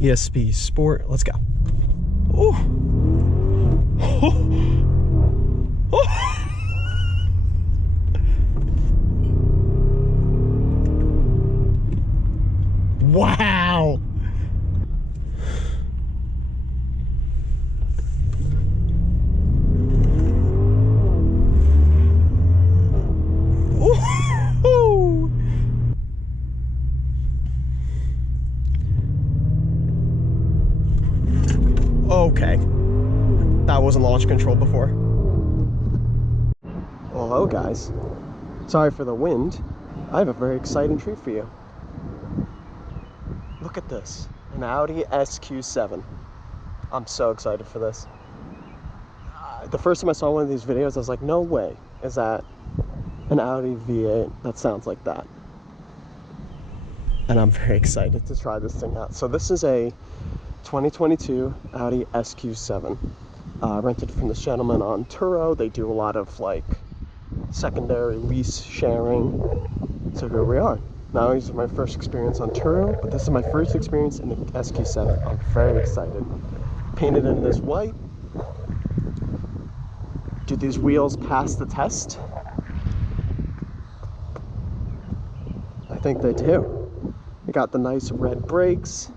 ESP Sport. Let's go. Ooh. Wow. Ooh. Okay. That wasn't launch control before. Well, hello guys. Sorry for the wind. I have a very exciting treat for you. Look at this, an Audi SQ7. I'm so excited for this. The first time I saw one of these videos, I was like, no way is that an Audi V8 that sounds like that. And I'm very excited to try this thing out. So this is a 2022 Audi SQ7. Rented from this gentleman on Turo. They do a lot of like secondary lease sharing. So here we are. Not only is it my first experience on Turo, but this is my first experience in the SQ7. I'm very excited. Painted in this white. Do these wheels pass the test? I think they do. They got the nice red brakes.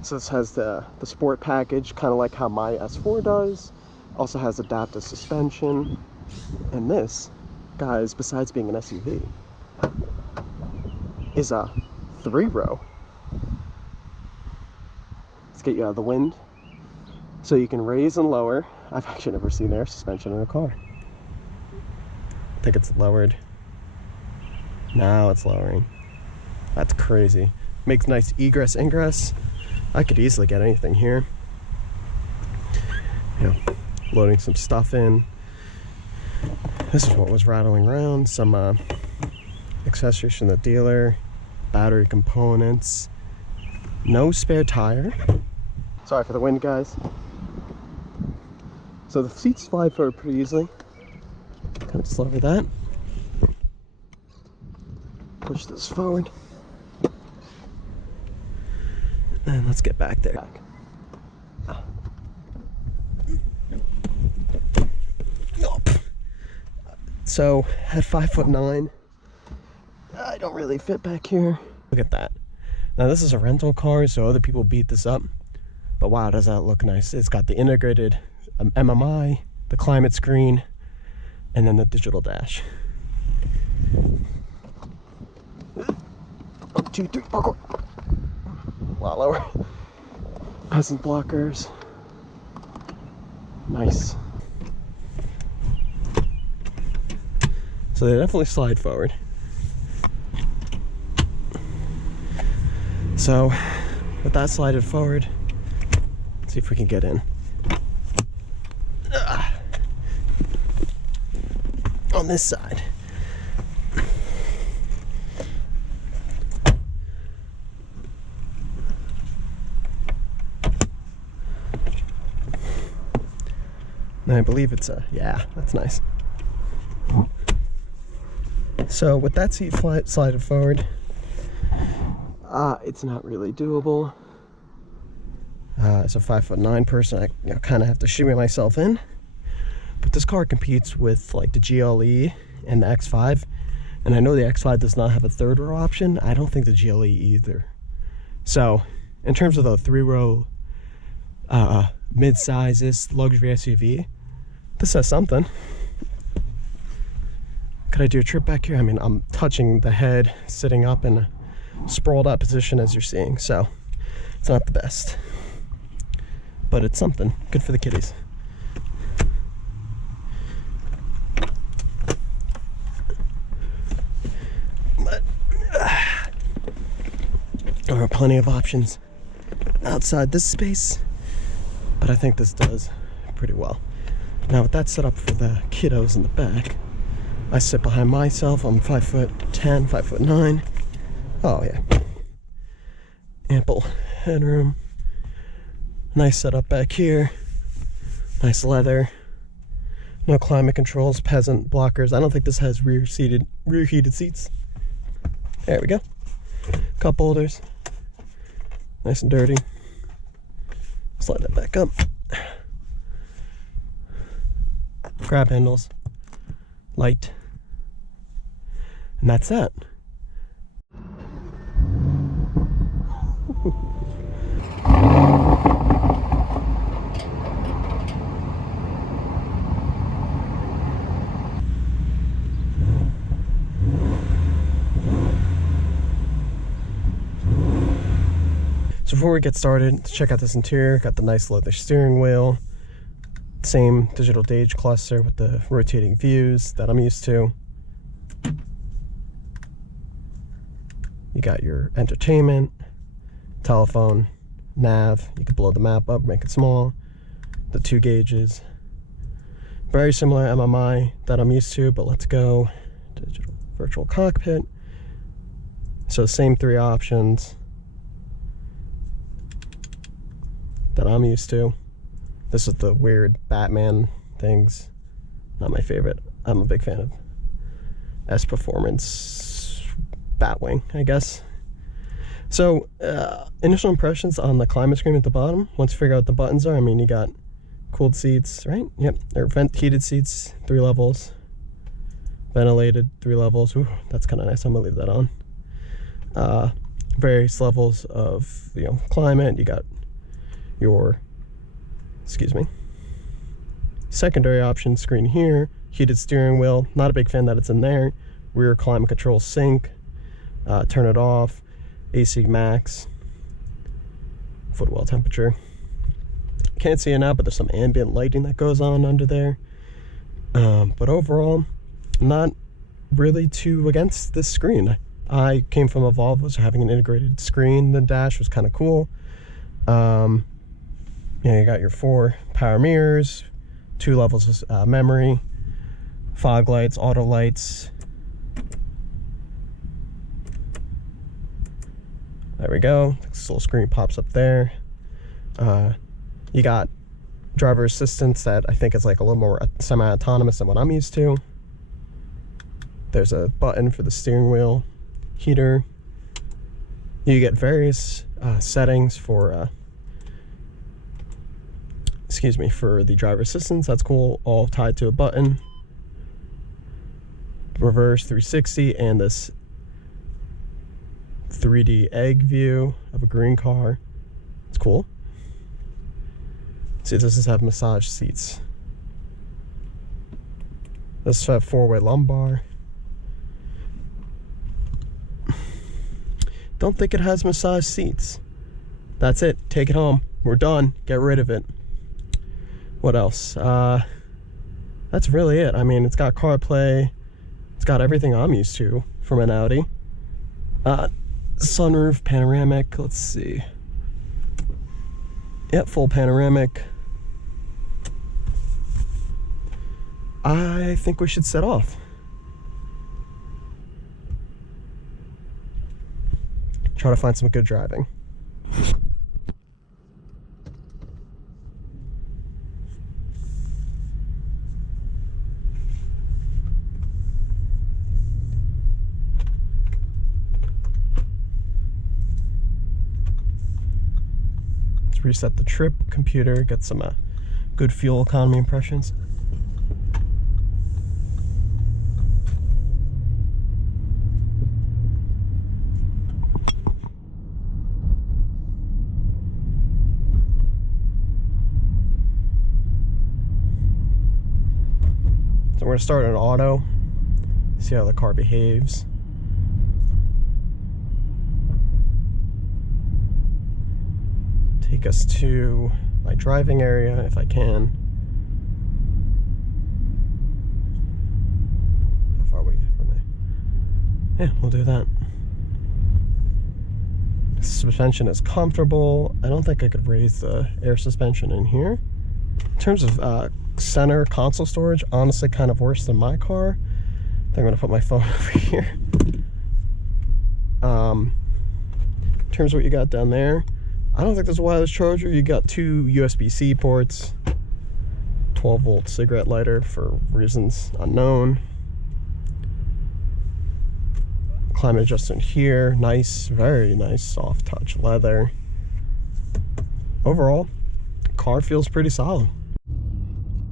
So this has the sport package, kind of like how my S4 does. Also has adaptive suspension. And this, guys, besides being an SUV, is a 3-row. Let's get you out of the wind. So you can raise and lower. I've actually never seen air suspension in a car. I think it's lowered. Now it's lowering. That's crazy. Makes nice egress, ingress. I could easily get anything here. Yeah, loading some stuff in. This is what was rattling around. Some accessories from the dealer, battery components, no spare tire. Sorry for the wind, guys. So the seats slide forward pretty easily. Kind of just lower that. Push this forward. And let's get back there. So at 5'9", I don't really fit back here. Look at that. Now this is a rental car, so other people beat this up. But wow, does that look nice. It's got the integrated MMI, the climate screen, and then the digital dash. 1, 2, 3, parkour. A lot lower. Peasant blockers. Nice. So they definitely slide forward. So with that slided forward, let's see if we can get in. On this side. And I believe it's a, yeah, that's nice. So with that seat slided forward, it's not really doable. As a 5'9" person, I kind of have to shimmy myself in. But this car competes with like the GLE and the X5, and I know the X5 does not have a 3rd row option. I don't think the GLE either. So in terms of the 3-row mid-sizes luxury SUV, this has something. Could I do a trip back here? I mean, I'm touching the head, sitting up in a sprawled out position as you're seeing, so it's not the best. But it's something. Good for the kiddies. But there are plenty of options outside this space, but I think this does pretty well. Now with that set up for the kiddos in the back, I sit behind myself. I'm 5'10", 5'9". Oh yeah. Ample headroom. Nice setup back here. Nice leather. No climate controls, peasant blockers. I don't think this has rear heated seats. There we go. Cup holders. Nice and dirty. Slide that back up. Grab handles, light, and that's that. So before we get started, let's check out this interior. Got the nice leather steering wheel, same digital gauge cluster with the rotating views that I'm used to. You got your entertainment, telephone, nav. You can blow the map up, make it small. The 2 gauges. Very similar MMI that I'm used to, but let's go digital virtual cockpit. So same 3 options that I'm used to. This is the weird Batman things. Not my favorite. I'm a big fan of S Performance Batwing, I guess. So initial impressions on the climate screen at the bottom. Once you figure out what the buttons are, I mean, you got cooled seats, right? Yep, or heated seats, 3 levels. Ventilated, 3 levels. Ooh, that's kind of nice. I'm gonna leave that on. Various levels of, you know, climate. You got your, excuse me, secondary option screen here. Heated steering wheel. Not a big fan that it's in there. Rear climate control sync. Turn it off. AC max. Footwell temperature. Can't see it now, but there's some ambient lighting that goes on under there. But overall, not really too against this screen. I came from a Volvo, so having an integrated screen, the dash was kind of cool. Yeah, you got your 4 power mirrors, 2 levels of memory, fog lights, auto lights. There we go. This little screen pops up there. You got driver assistance that I think is like a little more semi-autonomous than what I'm used to. There's a button for the steering wheel, heater. You get various settings for excuse me, for the driver assistance. That's cool, all tied to a button. Reverse 360 and this 3D egg view of a green car. It's cool. See, this does have massage seats. This has 4-way lumbar. Don't think it has massage seats. That's it. Take it home. We're done. Get rid of it. What else? That's really it. I mean, it's got CarPlay. It's got everything I'm used to from an Audi. Sunroof, panoramic. Let's see. Yep, full panoramic. I think we should set off. Try to find some good driving. Let's reset the trip computer, get some good fuel economy impressions. So we're gonna start in auto, see how the car behaves. Take us to my driving area if I can. How far away from me? Yeah, we'll do that. Suspension is comfortable. I don't think I could raise the air suspension in here. In terms of center console storage, honestly kind of worse than my car. I think I'm gonna put my phone over here. In terms of what you got down there, I don't think there's a wireless charger. You got 2 USB-C ports, 12-volt cigarette lighter for reasons unknown. Climate adjustment here, nice, very nice soft touch leather. overall, car feels pretty solid.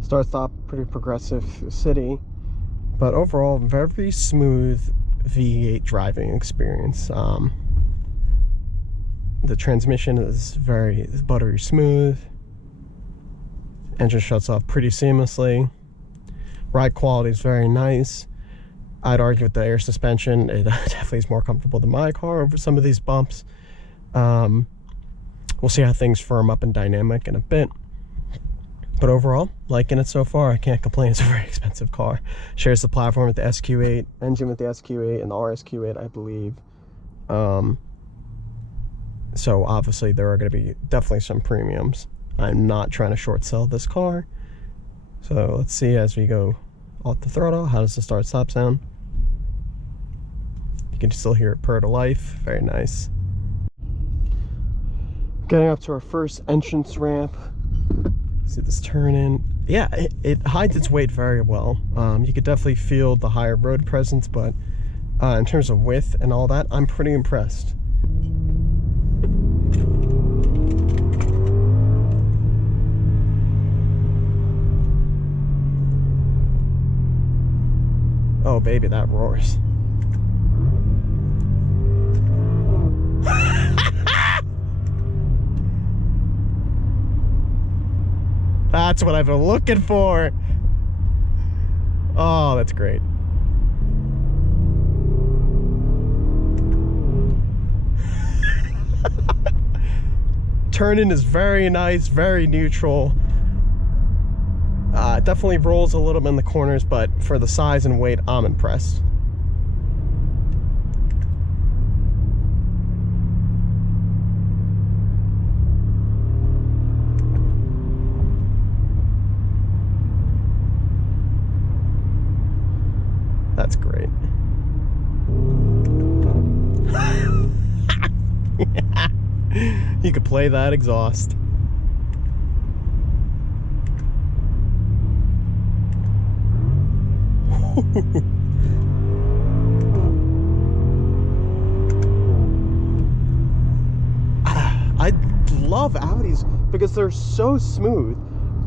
Start-stop, pretty progressive city, but overall, very smooth V8 driving experience. The transmission is very buttery smooth. Engine shuts off pretty seamlessly. Ride quality is very nice. I'd argue with the air suspension, it definitely is more comfortable than my car over some of these bumps. We'll see how things firm up in dynamic in a bit. But overall, liking it so far. I can't complain. It's a very expensive car. Shares the platform with the SQ8, engine with the SQ8 and the RSQ8, I believe. So obviously there are going to be definitely some premiums. I'm not trying to short sell this car. So let's see as we go off the throttle. How does the start-stop sound? You can still hear it purr to life. Very nice. Getting up to our first entrance ramp. See this turn in. Yeah, it hides its weight very well. You could definitely feel the higher road presence, but in terms of width and all that, I'm pretty impressed. Oh baby, that roars. That's what I've been looking for. Oh, that's great. Turn-in is very nice, very neutral. It definitely rolls a little bit in the corners, but for the size and weight, I'm impressed. That's great. You could play that exhaust. I love Audis because they're so smooth.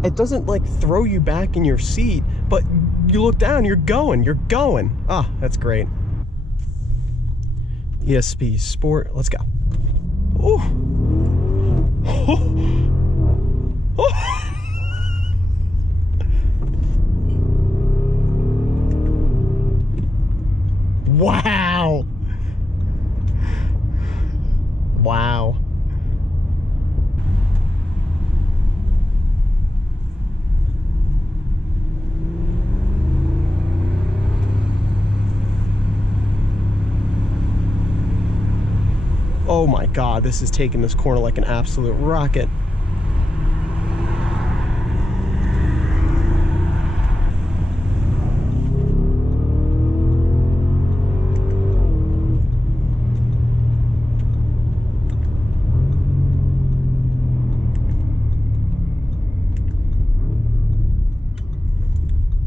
It doesn't like throw you back in your seat, but you look down, you're going. Ah, that's great. ESP Sport, let's go. Ooh. Wow. Wow. Oh my God, this is taking this corner like an absolute rocket.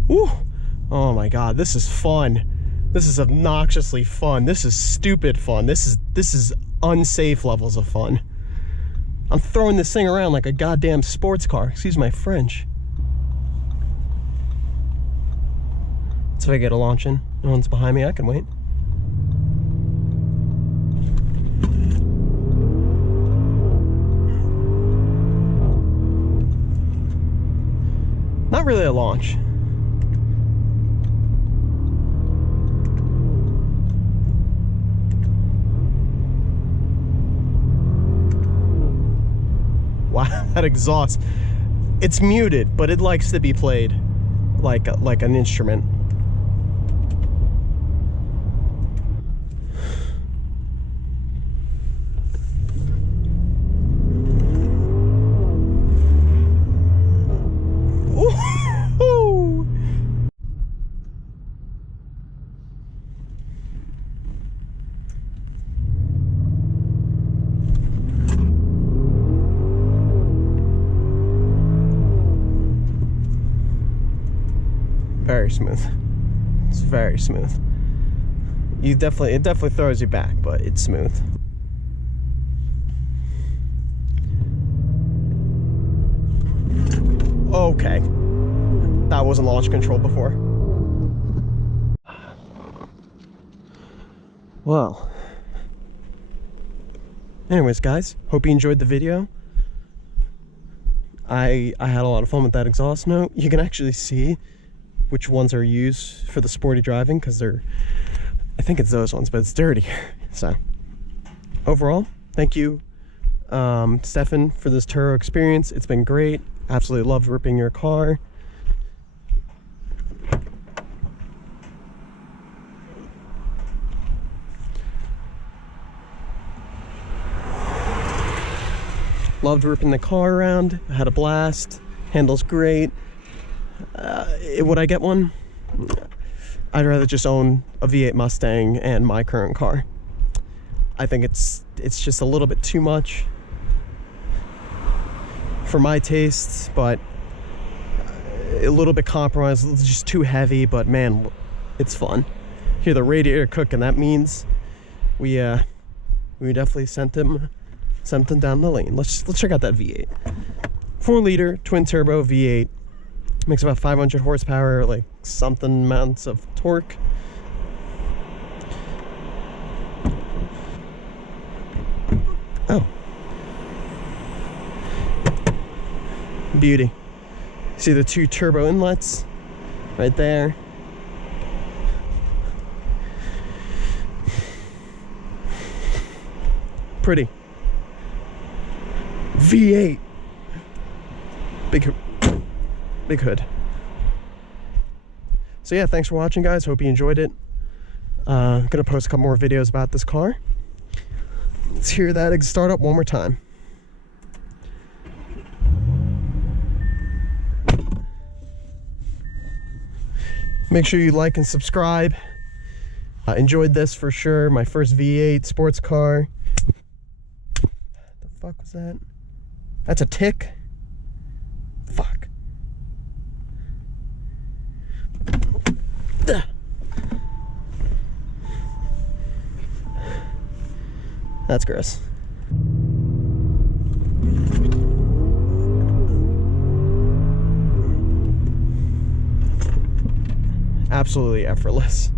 Woo! Oh my God, this is fun. This is obnoxiously fun. This is stupid fun. This is unsafe levels of fun. I'm throwing this thing around like a goddamn sports car. Excuse my French. So if I get a launch in, no one's behind me, I can wait. Not really a launch. Wow, that exhaust. It's muted, but it likes to be played like an instrument. Ooh. Very smooth. It's very smooth. It definitely throws you back, but it's smooth. okay. That wasn't launch control before. Well. Anyways, guys, hope you enjoyed the video. I had a lot of fun with that exhaust note. You can actually see which ones are used for the sporty driving, because I think it's those ones, but it's dirty. So overall, thank you, Stefan, for this Turo experience. It's been great. Absolutely loved ripping your car. Loved ripping the car around. I had a blast. Handles great. Would I get one? I'd rather just own a V8 Mustang and my current car. I think it's just a little bit too much for my tastes, but a little bit compromised. It's just too heavy, but man, it's fun. Hear the radiator cook, and that means we definitely sent him down the lane. Let's check out that V8. 4-liter twin turbo V8. Makes about 500 horsepower, like something amounts of torque. Oh. Beauty. See the 2 turbo inlets right there. Pretty. V8. Big hood. So yeah, thanks for watching, guys. Hope you enjoyed it. I'm gonna post a couple more videos about this car. Let's hear that start up one more time. Make sure you like and subscribe. Enjoyed this for sure. My first V8 sports car. The fuck was that? That's a tick. Fuck. That's gross. Absolutely effortless.